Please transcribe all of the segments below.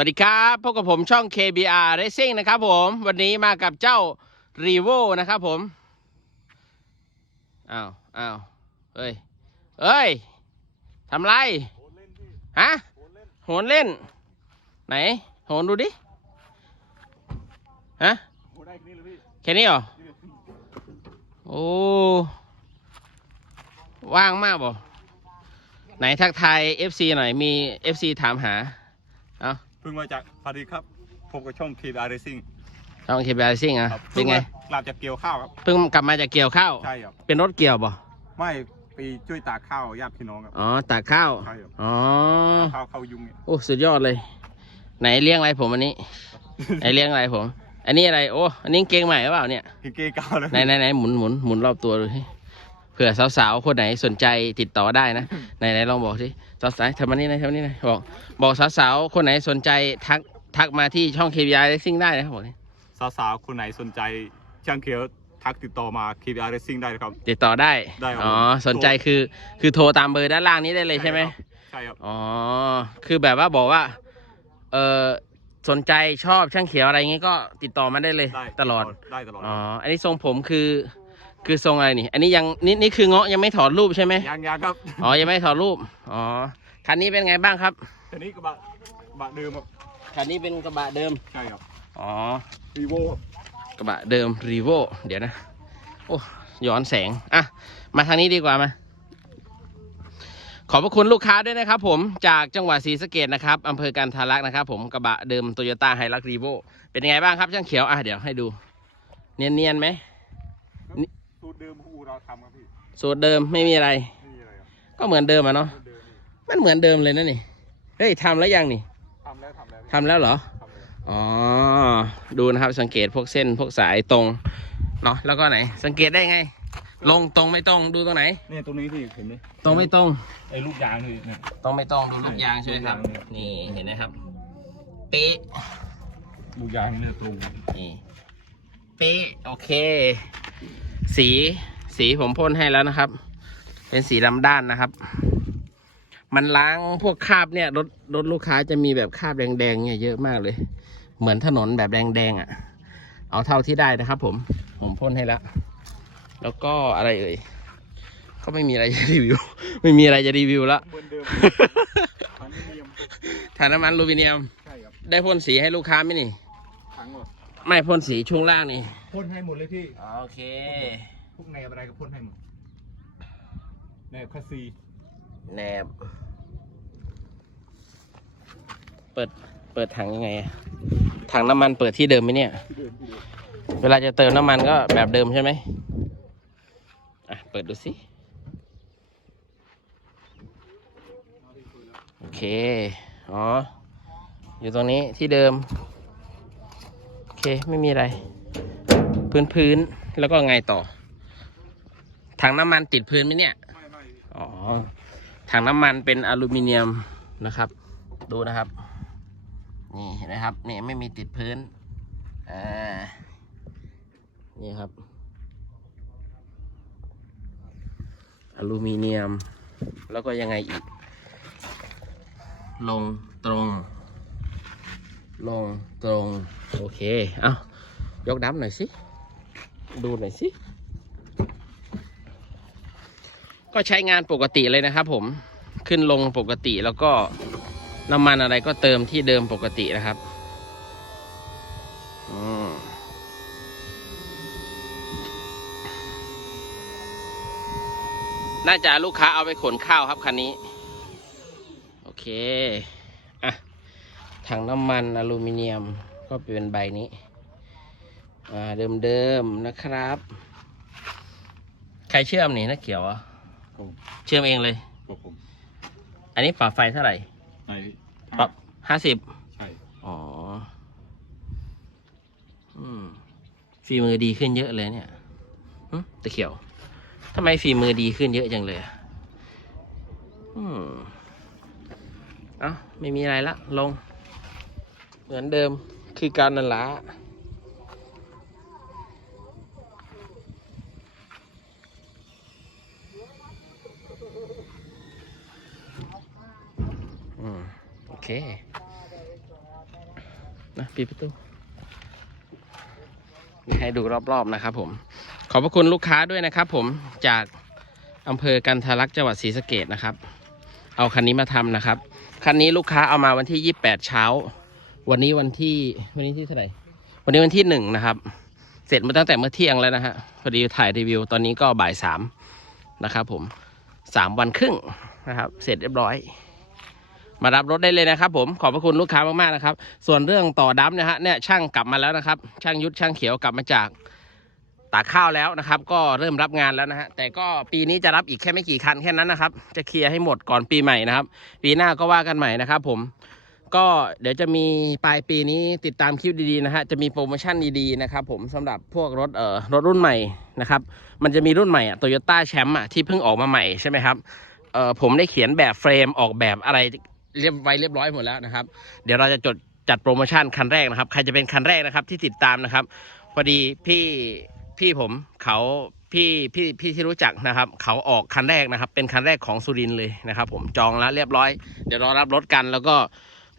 วัสดีครับพบกับผมช่อง KBR Racing นะครับผมวันนี้มากับเจ้า r e v o นะครับผมอ้าวอ้าวเฮ้ยเอ้ยทำไรฮะโหนเล่น ไหนโหนดูดิฮะแค่นี้เหรอโอ้ว่างมากบ่ไหนทักทาย FC หน่อยมี FC ถามหาเอา เพิ่งมาจากพารีครับพบกับช่อง KBR Racing ช่อง KBR Racing อะครับเป็นไงพิ่มากลับจากเกี่ยวข้าวครับ เพิ่งกลับมาจากเกี่ยวข้าว ใช่ครับ เป็นรถเกี่ยวบ่ไม่ไปช่วยตากข้าวญาติพี่น้องครับ อ๋อตากข้าวใช่ครับ อ๋อข้าวเข้ายุงเนี่ย โอ้สุดยอดเลย ไหนเลี้ยงอะไรผมอันนี้ ไหนเลี้ยงอะไรผม อันนี้อะไรโอ้อันนี้กางเกงใหม่หรือเปล่าเนี่ยกินเกย์เก่าเลยไหนไหนไหนหมุนหมุนหมุนรอบตัวดูสิเผื่อสาวๆ คนไหนสนใจติดต่อได้นะไหนไหนลองบอกสิสาวๆทำมันนี่นะทำมันนี่นะบอกบอกสาวๆ คนไหนสนใจทักทักมาที่ช่อง KBI Racing ได้นะครับบอกดิสาวๆ คนไหนสนใจช่างเขียวทักติดต่อมา KBR Racing ได้เลยครับ ติดต่อได้ได้ครับอ๋อผมสนใจคือคือโทรตามเบอร์ด้านล่างนี้ได้เลยใช่ไหมใช่ครับอ๋อคือแบบว่าบอกว่าเออสนใจชอบช่างเขียวอะไรอย่างงี้ก็ติดต่อมาได้เลยได้ตลอดได้ตลอดอ๋ออันนี้ทรงผมคือ คือทรงอะไรนี่ อันนี้ยังนี่นี่คือเงาะยังไม่ถอดรูปใช่ไหมยังยังครับอ๋อยังไม่ถอดรูปอ๋อคันนี้เป็นไงบ้างครับอันนี้กระบะกระบะเดิมครับคันนี้เป็นกระบะเดิมใช่ครับอ๋อรีโวกระบะเดิมรีโวเดี๋ยวนะโอ้ย้อนแสงอะมาทางนี้ดีกว่ามาขอบพระคุณลูกค้าด้วยนะครับผมจากจังหวัดศรีสะเกดนะครับอำเภอกันทารักษ์นะครับผมกระบะเดิมโตโยต้าไฮรักรีโวเป็นยังไงบ้างครับช่างเขียวอะเดี๋ยวให้ดู เนียนๆไหม สูตรเดิมของอูเราทำครับพี่สูตรเดิมไม่มีอะไรนี่อะไรครับก็เหมือนเดิมอะเนาะ สูตรเดิมนี่มันเหมือนเดิมเลยนะนี่ เฮ้ยทำแล้วยังนี่ทำแล้วทำแล้วพี่ทำแล้วเหรอ ทำแล้วอ๋อ ดูนะครับสังเกตพวกเส้นพวกสายตรงเนาะแล้วก็ไหน สังเกตได้ไง ลงตรงไม่ตรงดูตรงไหน เนี่ยตรงนี้ที่เห็นไหมตรงไม่ตรง ไอ้ลูกยางนี่เนี่ย ตรงไม่ตรงดูลูกยางใช่ไหมครับ ลูกยางเนี่ยนี่เห็นไหมครับ เป๊ะ ลูกยางเนี่ยตรงนี่ เป๊ะ โอเค สีสีผมพ่นให้แล้วนะครับ เป็นสีดำด้านนะครับ มันล้างพวกคราบเนี่ยรถรถลูกค้าจะมีแบบคราบแดงๆเนี่ยเยอะมากเลย เหมือนถนนแบบแดงๆอะ เอาเท่าที่ได้นะครับ ผมผมพ่นให้แล้วแล้วก็อะไรเอ่ยก็ไม่มีอะไรจะรีวิว ไม่มีอะไรจะรีวิวแล้วเหมือนเดิมพันเนียมถ่านน้ำมันอลูมิเนียมใช่ครับได้พ่นสีให้ลูกค้าไหมนี่ทั้งหมด ไม่พ่นสีช่วงล่างนี่พ่นให้หมดเลยพี่ โอเค พวกแนบอะไรก็พ่นให้หมดแนบคัสซีแหนบ เปิด เปิดถังยังไงอะถังน้ำมันเปิดที่เดิมไหมเนี่ยที่เดิมที่เดิมเวลาจะเติมน้ำมันก็แบบเดิมใช่ไหมอะ เปิดดูสิ โอเค อ๋อ อยู่ตรงนี้ที่เดิมโอ เคไม่มีอะไร พื้นพื้นๆแล้วก็ไงต่อ ถังน้ำมันติดพื้นไหมเนี่ยไม่ไม่อ๋อถังน้ำมันเป็นอลูมิเนียมนะครับ ดูนะครับ นี่เห็นไหมครับนี่ไม่มีติดพื้นอ่านี่ครับ อลูมิเนียม แล้วก็ยังไงอีก ลงตรง ลงตรง โอเค เอายกดับหน่อยสิ ดูหน่อยสิ ก็ใช้งานปกติเลยนะครับผม ขึ้นลงปกติแล้วก็น้ำมันอะไรก็เติมที่เดิมปกตินะครับน่าจะลูกค้าเอาไปขนข้าวครับคันนี้ โอเค ถังน้ำมันอลูมิเนียมก็เป็นใบนี้อ่าเดิมๆนะครับ ใครเชื่อมนี่นะเขียวอะผมเชื่อมเองเลยบอกผมอันนี้ปรับไฟเท่าไหร่ไหนปรับห้าสิบใช่ อ๋อ อืมฝีมือดีขึ้นเยอะเลยเนี่ยหึตะเขียวทำไมฝีมือดีขึ้นเยอะจังเลยอะอืม เอ้า ไม่มีอะไรละ ลง เหมือนเดิมคือการนันละอืมโอเค นะปิดประตูนี่ให้ดูรอบๆนะครับผม ขอบพระคุณลูกค้าด้วยนะครับผมจากอำเภอกันทะลักจังหวัดศรีสะเกดนะครับ เอาคันนี้มาทำนะครับ คันนี้ลูกค้าเอามาวันที่ 28 เช้า วันนี้วันที่วันนี้ที่เท่าไหร่วันนี้วันที่หนึ่งนะครับ เสร็จมาตั้งแต่เมื่อเที่ยงแล้วนะฮะพอดีถ่ายรีวิวตอนนี้ก็บ่ายสามนะครับ ผมสามวันครึ่งนะครับ เสร็จเรียบร้อย มารับรถได้เลยนะครับ ผมขอบพระคุณลูกค้ามากๆนะครับ ส่วนเรื่องต่อดัมนะฮะเนี่ยช่างกลับมาแล้วนะครับ ช่างยุทธช่างเขียวกลับมาจากตากข้าวแล้วนะครับ ก็เริ่มรับงานแล้วนะฮะแต่ก็ปีนี้จะรับอีกแค่ไม่กี่คันแค่นั้นนะครับ จะเคลียร์ให้หมดก่อนปีใหม่นะครับ ปีหน้าก็ว่ากันใหม่นะครับ ผม ก็เดี๋ยวจะมีปลายปีนี้ติดตามคลิปดีๆนะฮะจะมีโปรโมชั่นดีๆนะครับผมสำหรับพวกรถเอ่อรถรุ่นใหม่นะครับมันจะมีรุ่นใหม่อะโตโยต้าแชมป์อะที่เพิ่งออกมาใหม่ใช่ไหมครับเอ่อผมได้เขียนแบบเฟรมออกแบบอะไรเรียบไว้เรียบร้อยหมดแล้วนะครับ เดี๋ยวเราจะจดจัดโปรโมชั่นคันแรกนะครับ ใครจะเป็นคันแรกนะครับที่ติดตามนะครับ พอดีพี่พี่ผมเขาพี่พี่พี่ที่รู้จักนะครับ เขาออกคันแรกนะครับ เป็นคันแรกของสุรินเลยนะครับ ผมจองแล้วเรียบร้อย เดี๋ยวรอรับรถกันแล้วก็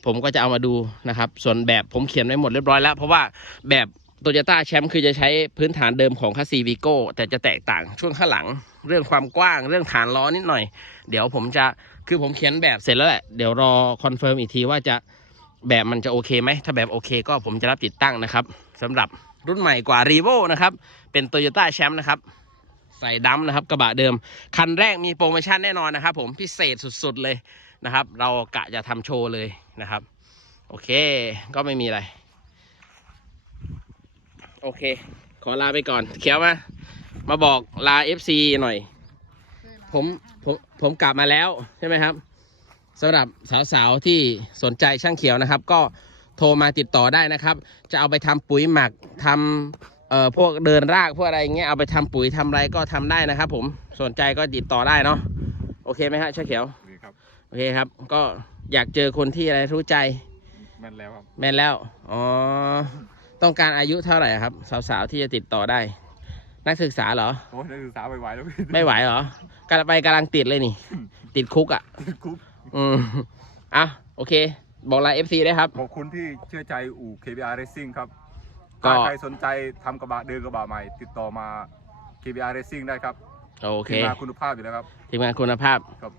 ผมก็จะเอามาดูนะครับ ส่วนแบบผมเขียนไว้หมดเรียบร้อยแล้ว เพราะว่าแบบโตโยต้าแชมป์คือจะใช้พื้นฐานเดิมของคัสซีวีโก้แต่จะแตกต่างช่วงข้างหลัง เรื่องความกว้างเรื่องฐานล้อนิดหน่อย เดี๋ยวผมจะคือผมเขียนแบบเสร็จแล้วแหละเดี๋ยวรอคอนเฟิร์มอีกทีว่าจะแบบมันจะโอเคไหม ถ้าแบบโอเคก็ผมจะรับติดตั้งนะครับสำหรับรุ่นใหม่กว่ารีโวนะครับ เป็นโตโยต้าแชมป์นะครับ ใส่ดัมนะครับกระบะเดิม คันแรกมีโปรโมชั่นแน่นอนนะครับผมพิเศษสุดๆเลย นะครับ เรากะจะทำโชว์เลยนะครับ โอเค ก็ไม่มีอะไร โอเค ขอลาไปก่อน เขียวมามาบอกลา FC หน่อย ผมผมผมกลับมาแล้วใช่ไหมครับสำหรับสาวๆที่สนใจช่างเขียวนะครับ ก็โทรมาติดต่อได้นะครับ จะเอาไปทำปุ๋ยหมักทำเอ่อพวกเดินรากพวกอะไรอย่างเงี้ยเอาไปทำปุ๋ยทำอะไรก็ทำได้นะครับ ผมสนใจก็ติดต่อได้เนาะโอเคไหมฮะช่างเขียว โอเคครับ ก็อยากเจอคนที่อะไรรู้ใจ แม่นแล้วครับ แม่นแล้ว อ๋อ ต้องการอายุเท่าไหร่ครับ สาวๆ ที่จะติดต่อได้ นักศึกษาเหรอ โอ้ยนักศึกษาไปไหวแล้วพี่ ไม่ไหวเหรอกำลังไปกำลังติดเลยนี่ ติดคุกอะ คุกอืมอะโอเค บอกลาเอฟซีได้ครับ ขอบคุณที่เชื่อใจอู่ KBR Racing ครับก็ ถ้าใครสนใจทำกระบะเดินกระบะใหม่ ติดต่อมา KBR Racing ได้ครับโอเคทีมงานคุณภาพอยู่แล้วครับ ทีมงานคุณภาพ ครับ